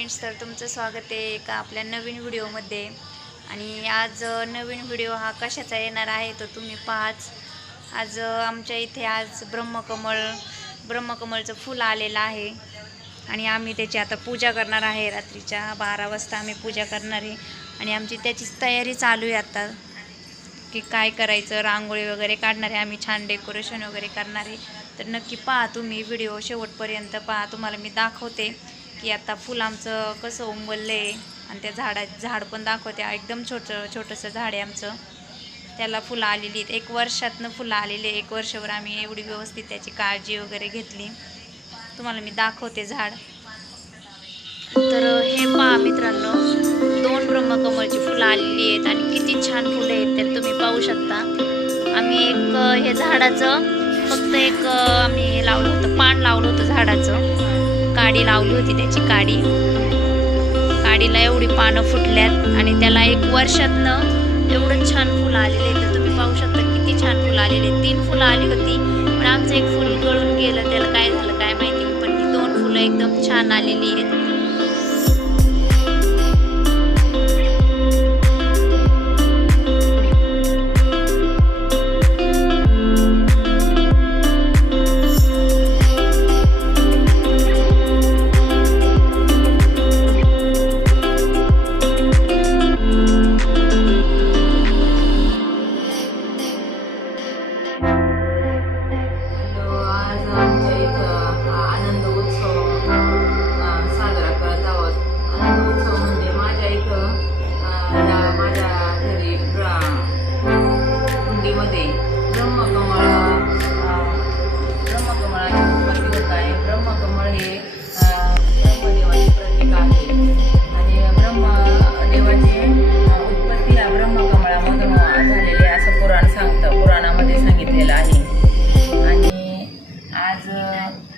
Friends, तर तुमचं स्वागत आहे एका आपल्या नवीन व्हिडिओमध्ये। आणि आज नवीन व्हिडिओ हा कशाचा येणार आहे तो तुम्ही पाहाच। आज आमच्या इथे आज ब्रह्मकमळचं फुल आलेलं आहे आणि आम्ही त्याची आता पूजा करणार आहे। रात्रीच्या 12 वाजता आम्ही पूजा करणार आहे आणि आमची त्याचीच तयारी चालू आहे आता की काय करायचं, रांगोळी वगैरे काढणार आहे आम्ही, छान डेकोरेशन वगैरे करणार आहे। तर नक्की पहा तुम्ही व्हिडिओ शेवटपर्यंत पहा, तुम्हाला मी दाखवते की आता फुल आमचं कसं उमललं आहे आणि त्या झाड पण दाखवते। एकदम छोटंसं झाड आहे आमचं, त्याला फुलं आलेली आहेत। 1 वर्षातनं फुलं आलेली आहे। 1 वर्षभर आम्ही एवढी व्यवस्थित त्याची काळजी वगैरे घेतली, तुम्हाला मी दाखवते झाड। तर हे पहा मित्रांनो, 2 ब्रह्मकमळची फुलं आलेली आहेत आणि किती छान फुलं आहेत तर तुम्ही पाहू शकता। आम्ही हे झाडाचं फक्त आम्ही लावलं होतं, पान लावलं होतं झाडाचं, काडी लावली होती त्याची काडीला एवढी पानं फुटल्यात आणि त्याला 1 वर्षातनं एवढं छान फुलं आलेले आहेत तर तुम्ही पाहू शकता किती छान फुलं आलेले आहेत। 3 फुलं आली होती पण आमचं 1 फुल गळून गेलं, त्याला काय झालं काय माहिती, पण ही 2 फुलं एकदम छान आलेली आहेत।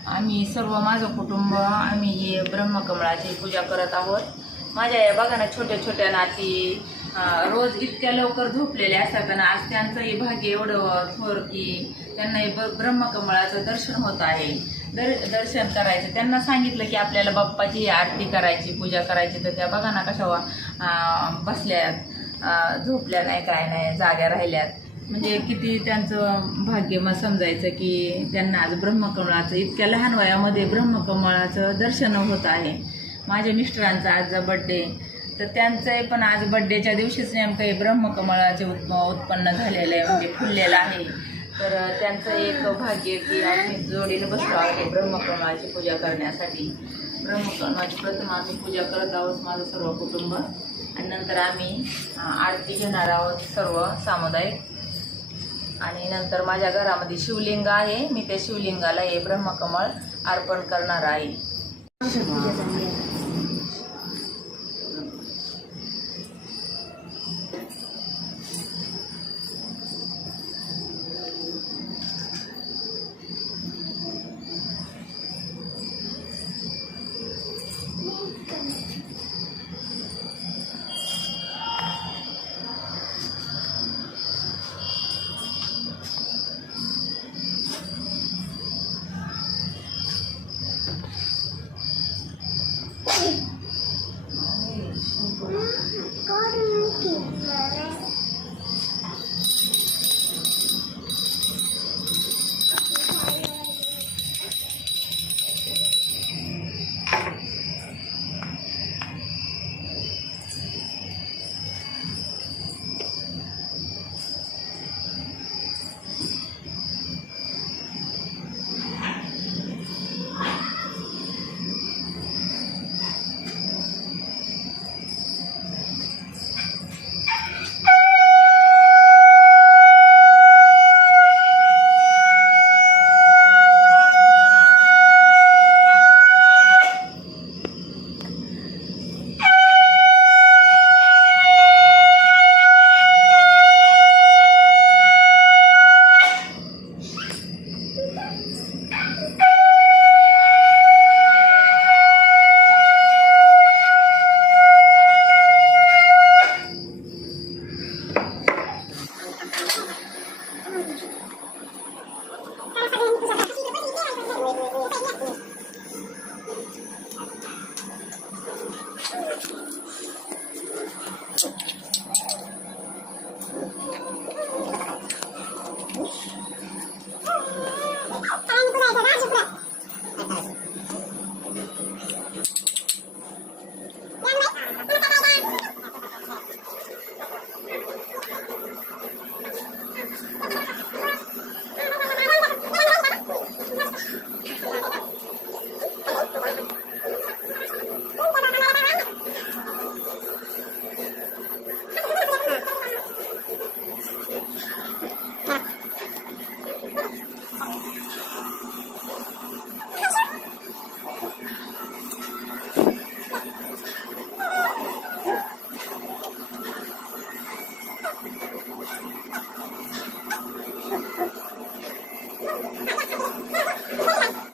आम्ही सर्व माझं कुटुंब आम्ही हे ब्रह्मकमळाची पूजा करत आहोत। माझ्या या बघा ना, छोट्या छोट्या नाती रोज इतक्या लवकर झोपलेले असतात आणि आज त्यांचंही भाग्य एवढं थोर की त्यांना हे ब्रह्मकमळाचं दर्शन होत आहे। दर्शन करायचं, त्यांना सांगितलं की आपल्याला बाप्पाची आरती करायची, पूजा करायची, तर त्या बघा ना कशा बसल्यात, झोपल्या नाही, काय नाही, जाग्या राहिल्यात। म्हणजे किती त्यांचं भाग्य मग समजायचं की त्यांना आज ब्रह्मकमळाचं इतक्या लहान वयामध्ये ब्रह्मकमळाचं दर्शन होत आहे। माझ्या मिस्टरांचा आज बड्डे, तर त्यांचं पण आज बड्डेच्या दिवशीच नेमकं हे ब्रह्मकमळाचे उत्पन्न झालेलं आहे, म्हणजे फुललेलं आहे। तर त्यांचं एक भाग्य की आम्ही जोडीने बसलो आहोत ब्रह्मकमळाची पूजा करण्यासाठी। ब्रह्मकमळाची प्रथम आम्ही पूजा करत आहोत माझं सर्व कुटुंब आणि नंतर आम्ही आरती घेणार आहोत सर्व सामुदायिक। आणि नंतर माझ्या घरामध्ये शिवलिंग आहे, मी त्या शिवलिंगाला हे ब्रह्मकमळ अर्पण करणार आहे।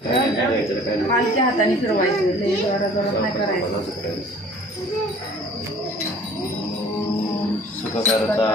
हलक्या हाताने फिरवायचं, लय जोरात नाही करायचं. सुख करता